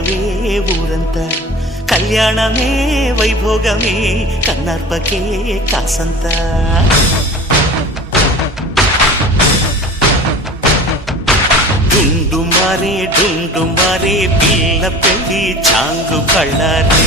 పండగవే ఊరంతా కళ్యాణమే వైభోగమే కన్నార్పకే కాసంత డుండు మారే పిల్ల పెళ్ళి చాంగు కళ్ళారే